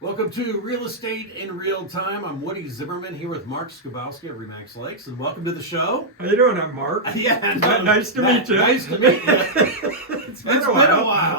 Welcome to Real Estate in Real Time. I'm Woody Zimmerman here with Mark Skabowski of Remax Lakes, and welcome to the show. How you doing? I'm Mark. Yeah, Nice to meet you. Nice to meet you. It's been a while.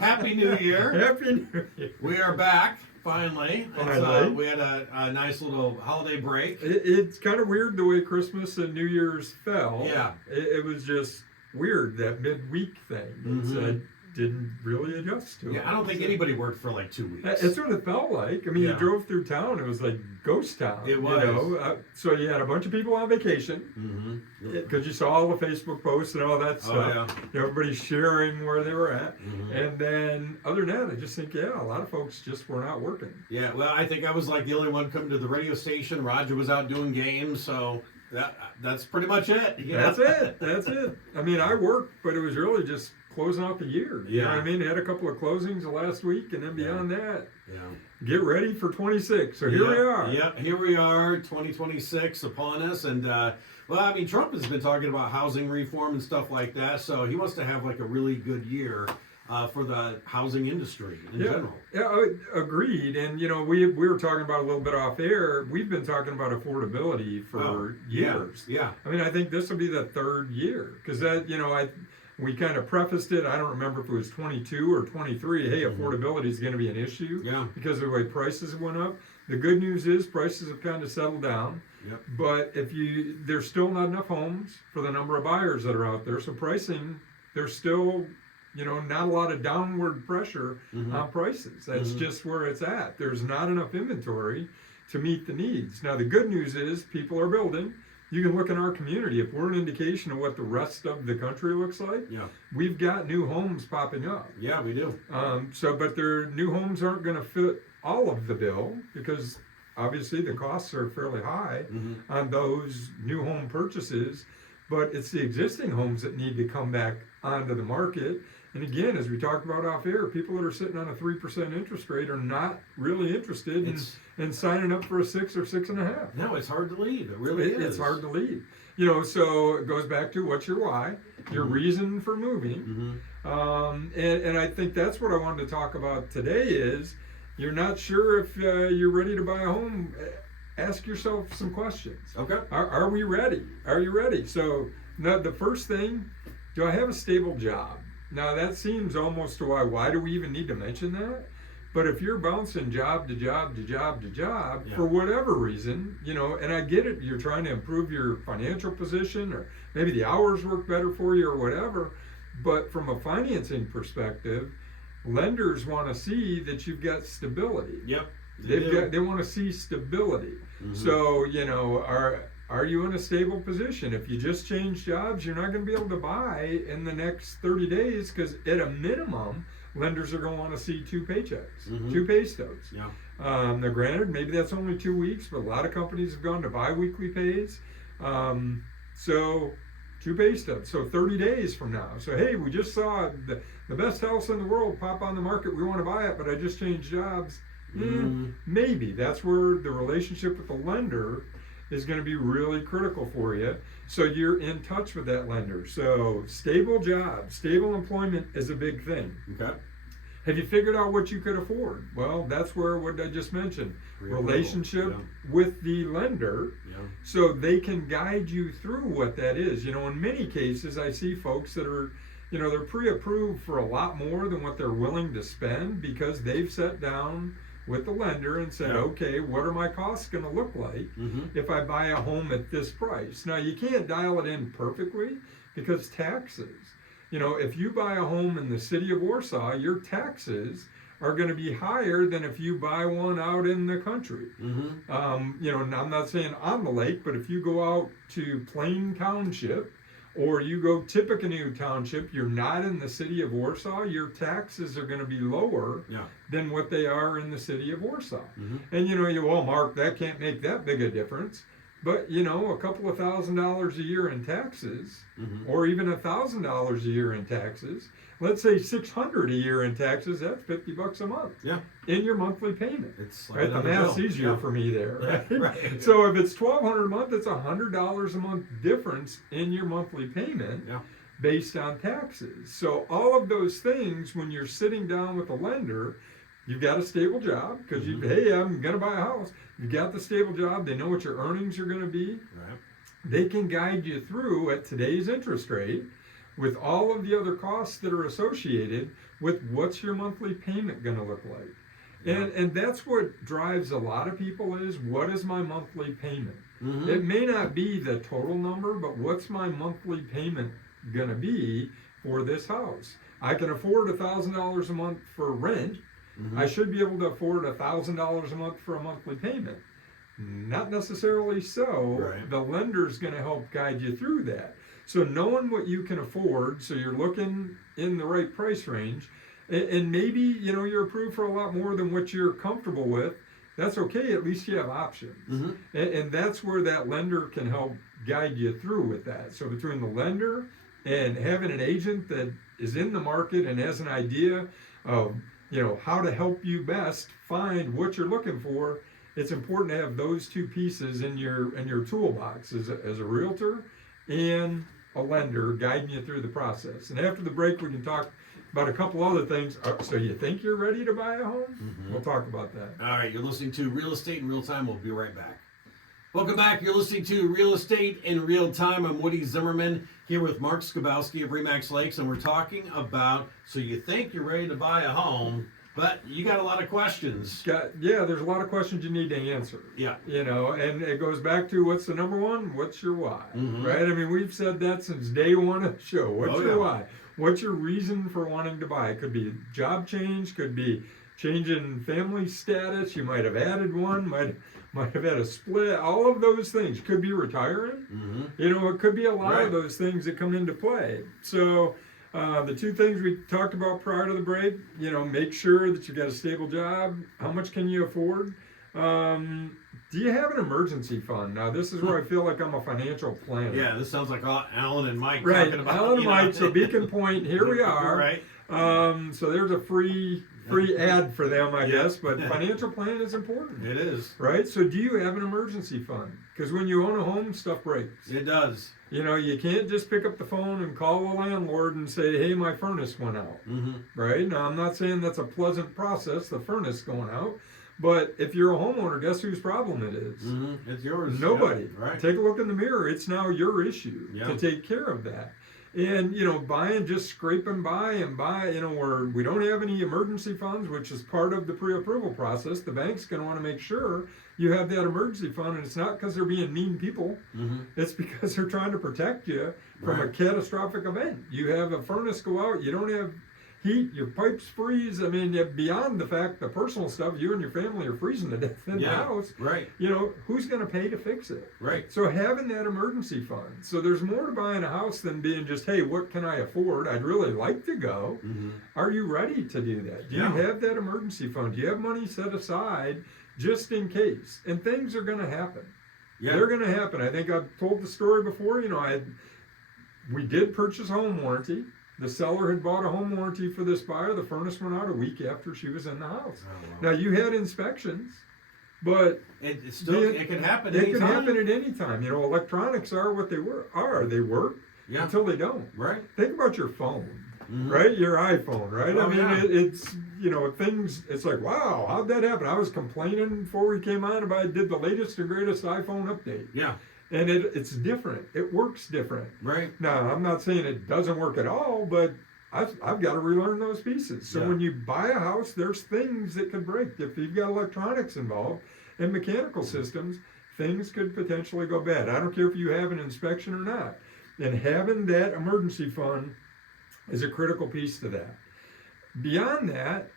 Happy New Year. Happy New Year. We are back finally. Finally. We had a nice little holiday break. It's kind of weird the way Christmas and New Year's fell. Yeah. It was just weird, that midweek thing. Mhm. I didn't really adjust to it. Yeah, I don't think anybody worked for like 2 weeks. It's what it felt like. I mean, Yeah. you drove through town, it was like ghost town. It was. You know? So you had a bunch of people on vacation, Mm-hmm. because you saw all the Facebook posts and all that stuff. Oh, yeah. Everybody sharing where they were at. Mhm. And then, other than that, I just think, yeah, a lot of folks just were not working. Yeah, well, I think I was like the only one coming to the radio station. Roger was out doing games, so that's pretty much it. you know? That's it. That's it. I mean, I worked, but it was really just closing out the year. You know Yeah. what I mean? Had a couple of closings the last week, and then beyond that, Yeah. get ready for 26. So here we are. Yeah, here we are, 2026 upon us, and well, I mean, Trump has been talking about housing reform and stuff like that, so he wants to have like a really good year for the housing industry in general. Yeah, agreed. And you know, we were talking about a little bit off air. We've been talking about affordability for years. Yeah. I mean, I think this will be the third year, because that, you know, we kind of prefaced it. I don't remember if it was 22 or 23. Hey, affordability is going to be an issue Yeah. because of the way prices went up. The good news is prices have kind of settled down. Yep. But there's still not enough homes for the number of buyers that are out there. So pricing, there's still, you know, not a lot of downward pressure Mhm. on prices. That's Mhm. just where it's at. There's not enough inventory to meet the needs. Now the good news is people are building. You can look in our community. If we're an indication of what the rest of the country looks like, Yeah. we've got new homes popping up. Yeah, we do. But their new homes aren't going to fit all of the bill, because obviously the costs are fairly high Mhm. on those new home purchases. But it's the existing homes that need to come back onto the market. And again, as we talked about off air, people that are sitting on a 3% interest rate are not really interested in signing up for a 6 or 6.5. No, it's hard to leave. It really is. It's hard to leave. You know, so it goes back to what's your why, your reason for moving. Mhm. And I think that's what I wanted to talk about today is, you're not sure if you're ready to buy a home, ask yourself some questions. Okay. Are we ready? Are you ready? So now the first thing, do I have a stable job? Now that seems almost to why do we even need to mention that? But if you're bouncing job to job to job to job, Yeah. for whatever reason, you know, and I get it, you're trying to improve your financial position, or maybe the hours work better for you or whatever, but from a financing perspective, lenders want to see that you've got stability. Yep. They want to see stability. Mhm. So, you know, are you in a stable position? If you just change jobs, you're not going to be able to buy in the next 30 days, because at a minimum, lenders are going to want to see 2 paychecks, Mhm. 2 pay stubs. Yeah. Now, granted, maybe that's only 2 weeks, but a lot of companies have gone to bi-weekly pays. So 2 pay stubs. So 30 days from now. So, hey, we just saw the best house in the world pop on the market. We want to buy it, but I just changed jobs. Mhm. Maybe that's where the relationship with the lender is going to be really critical for you. So you're in touch with that lender. So stable job, stable employment is a big thing. Okay. Have you figured out what you could afford? Well, that's where what I just mentioned, Pre-approval. relationship Yeah. with the lender, Yeah. so they can guide you through what that is. You know, in many cases, I see folks that are, you know, they're pre-approved for a lot more than what they're willing to spend, because they've sat down with the lender and said, Yeah. okay, what are my costs going to look like Mhm. if I buy a home at this price? Now, you can't dial it in perfectly, because taxes. You know, if you buy a home in the city of Warsaw, your taxes are going to be higher than if you buy one out in the country. Mhm. You know, and I'm not saying on the lake, but if you go out to Plain Township, or you go Tippecanoe Township, you're not in the city of Warsaw, your taxes are going to be lower Yeah. than what they are in the city of Warsaw. Mhm. And you know, well, Mark, that can't make that big a difference. But you know, a couple of $1,000 a year in taxes, Mhm. or even $1,000 a year in taxes, let's say 600 a year in taxes, that's $50 a month Yeah. in your monthly payment. It's like Right, the another math's bill. easier Yeah. for me there. Yeah, Right? right. So if it's $1,200 a month, it's $100 a month difference in your monthly payment, Yeah. based on taxes. So all of those things, when you're sitting down with a lender, you've got a stable job because you, Mhm. hey, I'm going to buy a house. You've got the stable job. They know what your earnings are going to be. Right. They can guide you through at today's interest rate with all of the other costs that are associated with what's your monthly payment going to look like. And that's what drives a lot of people is what is my monthly payment? Mhm. It may not be the total number, but what's my monthly payment going to be for this house? I can afford $1,000 a month for rent. Mhm. I should be able to afford $1,000 a month for a monthly payment. Not necessarily so. Right. The lender's going to help guide you through that. So knowing what you can afford, so you're looking in the right price range, and maybe you're approved for a lot more than what you're comfortable with. That's okay. At least you have options, Mhm. and that's where that lender can help guide you through with that. So between the lender and having an agent that is in the market and has an idea of how to help you best find what you're looking for, it's important to have those two pieces in your toolbox as a realtor and a lender guiding you through the process. And after the break, we can talk about a couple other things. So you think you're ready to buy a home? Mhm. We'll talk about that. All right, you're listening to Real Estate in Real Time. We'll be right back. Welcome back. You're listening to Real Estate in Real Time. I'm Woody Zimmerman here with Mark Skabowski of Remax Lakes, and we're talking about, so you think you're ready to buy a home, but you got a lot of questions. There's a lot of questions you need to answer. Yeah. And it goes back to what's the number one? What's your why? Mhm. Right? I mean, we've said that since day one of the show. What's Oh, your yeah. why? What's your reason for wanting to buy? It could be job change, could be change in family status. You might have added one, might have had a split. All of those things could be retiring. Mhm. It could be a lot Right. of those things that come into play. So the two things we talked about prior to the break, make sure that you got a stable job. How much can you afford? Do you have an emergency fund? Now, this is where I feel like I'm a financial planner. Yeah, this sounds like Alan and Mike Right, talking about Alan and you know. Mike. So Beacon Point, here we are. Right. So there's a free ad for them, I Yeah. guess. But financial planning is important, It is. right? So do you have an emergency fund? Because when you own a home, stuff breaks. It does. You can't just pick up the phone and call the landlord and say, hey, my furnace went out, Mhm. right? Now, I'm not saying that's a pleasant process, the furnace going out, but if you're a homeowner, guess whose problem it is? Mhm. It's yours. Nobody. Yeah. Right. Take a look in the mirror. It's now your issue Yeah. to take care of that. And, buying, just scraping by and buy, where we don't have any emergency funds, which is part of the pre-approval process. The bank's going to want to make sure you have that emergency fund, and it's not because they're being mean people. Mhm. It's because they're trying to protect you from a Right. catastrophic event. You have a furnace go out, you don't have heat, your pipes freeze. I mean, beyond the fact, the personal stuff, you and your family are freezing to death in the Yeah. house. Right. Who's going to pay to fix it? Right. So having that emergency fund. So there's more to buying a house than being just, hey, what can I afford? I'd really like to go. Mhm. Are you ready to do that? Do Yeah. you have that emergency fund? Do you have money set aside just in case? And things are going to happen. Yeah. They're going to happen. I think I've told the story before. We did purchase a home warranty. The seller had bought a home warranty for this buyer. The furnace went out a week after she was in the house. Oh, wow. Now, you had inspections, but It's still it can happen it anytime. can happen at any time. Electronics are what they are. They work Yeah. until they don't. Right. Think about your phone, Mhm. right? Your iPhone, right? Oh, I mean, yeah. it's things. It's like, wow, how'd that happen? I was complaining before we came on about I did the latest and greatest iPhone update, Yeah. and it's different. It works different. Right. Now, I'm not saying it doesn't work at all, but I've got to relearn those pieces. So Yeah. when you buy a house, there's things that could break. If you've got electronics involved and mechanical systems, things could potentially go bad. I don't care if you have an inspection or not. And having that emergency fund is a critical piece to that. Beyond that,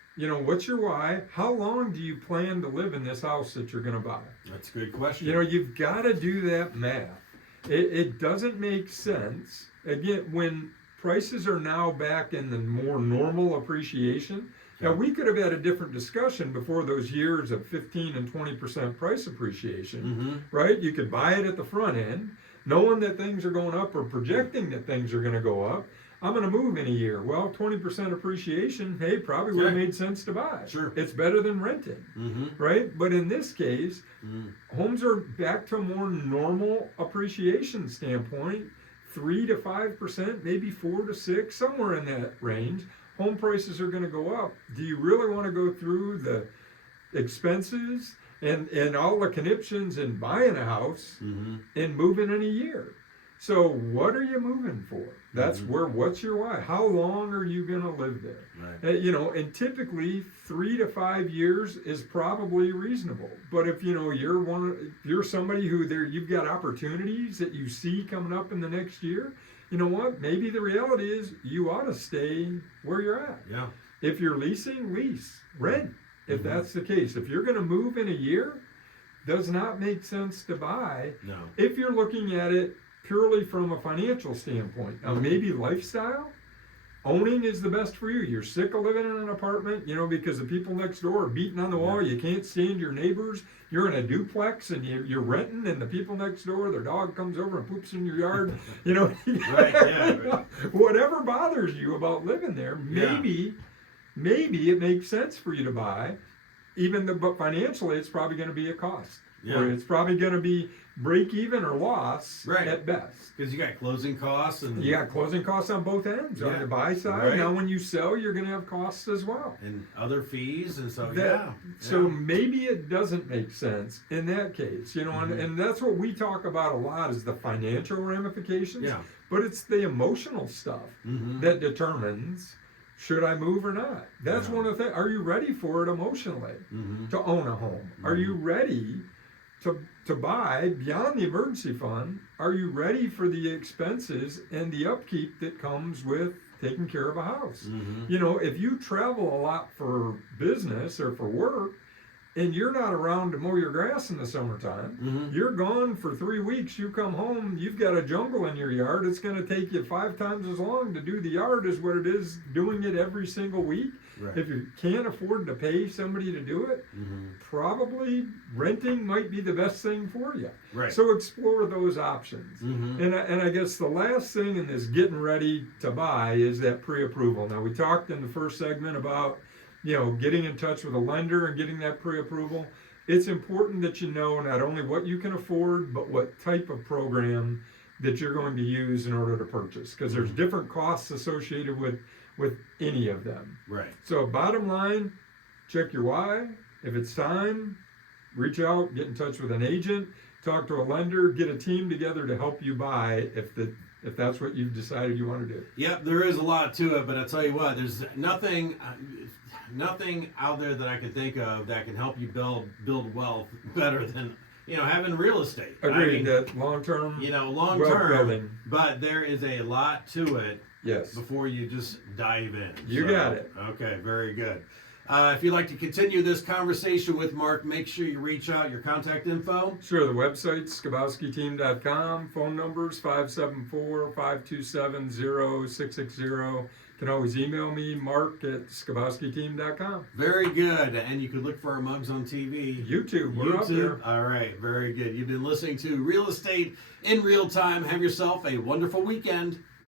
what's your why? How long do you plan to live in this house that you're going to buy? That's a good question. You've got to do that math. It doesn't make sense. Again, when prices are now back in the more normal appreciation. Now, we could have had a different discussion before those years of 15 and 20% price appreciation, Mhm. right? You could buy it at the front end, knowing that things are going up or projecting that things are going to go up. I'm going to move in a year. Well, 20% appreciation, hey, probably would have Yeah. made sense to buy. Sure. It's better than renting, Mhm. right? But in this case, Mhm. homes are back to a more normal appreciation standpoint, 3 to 5%, maybe 4 to 6, somewhere in that range. home prices are going to go up. Do you really want to go through the expenses and all the conniptions in buying a house and moving in a year? So what are you moving for? That's what's your why? How long are you going to live there? Right. And typically 3 to 5 years is probably reasonable. But if you're somebody who you've got opportunities that you see coming up in the next year, you know what? Maybe the reality is you ought to stay where you're at. Yeah. If you're leasing, lease, rent. If that's the case, if you're going to move in a year, does not make sense to buy. No. If you're looking at it purely from a financial standpoint. Now, maybe lifestyle, owning is the best for you. You're sick of living in an apartment, because the people next door are beating on the wall. You can't stand your neighbors. You're in a duplex and you're renting, and the people next door, their dog comes over and poops in your yard. Right, yeah, right. Whatever bothers you about living there, maybe it makes sense for you to buy, but financially it's probably going to be a cost. Yeah. Or it's probably going to be break even or loss at best. Because you got closing costs and You got closing costs on both ends. On the buy side, right. Now when you sell, you're going to have costs as well. and other fees, and so So maybe it doesn't make sense in that case, and that's what we talk about a lot is the financial ramifications. Yeah. But it's the emotional stuff that determines should I move or not. That's one of the things. Are you ready for it emotionally to own a home? Are you ready to buy beyond the emergency fund? Are you ready for the expenses and the upkeep that comes with taking care of a house? If you travel a lot for business or for work and you're not around to mow your grass in the summertime, you're gone for 3 weeks, you come home, you've got a jungle in your yard, it's going to take you 5 times as long to do the yard as what it is doing it every single week. Right. If you can't afford to pay somebody to do it, probably renting might be the best thing for you. Right. So explore those options. And I guess the last thing in this getting ready to buy is that pre-approval. Now we talked in the first segment about getting in touch with a lender and getting that pre-approval. It's important that you know not only what you can afford, but what type of program that you're going to use in order to purchase, because there's different costs associated with any of them. Right. So bottom line, check your why. If it's time, reach out, get in touch with an agent, talk to a lender, get a team together to help you buy if that's what you've decided you want to do. Yep, there is a lot to it, but I tell you what, there's nothing out there that I can think of that can help you build wealth better than having real estate. Agreed. That long term. Long term. But there is a lot to it. Yes. Before you just dive in. You got it. Okay, very good. If you'd like to continue this conversation with Mark, make sure you reach out your contact info. Sure, the website's skabowskiteam.com. Phone numbers 574-527-0660. Can always email me, mark@skabowskiteam.com. Very good. And you can look for our mugs on TV. YouTube, we're up there. All right, very good. You've been listening to Real Estate in Real Time. Have yourself a wonderful weekend.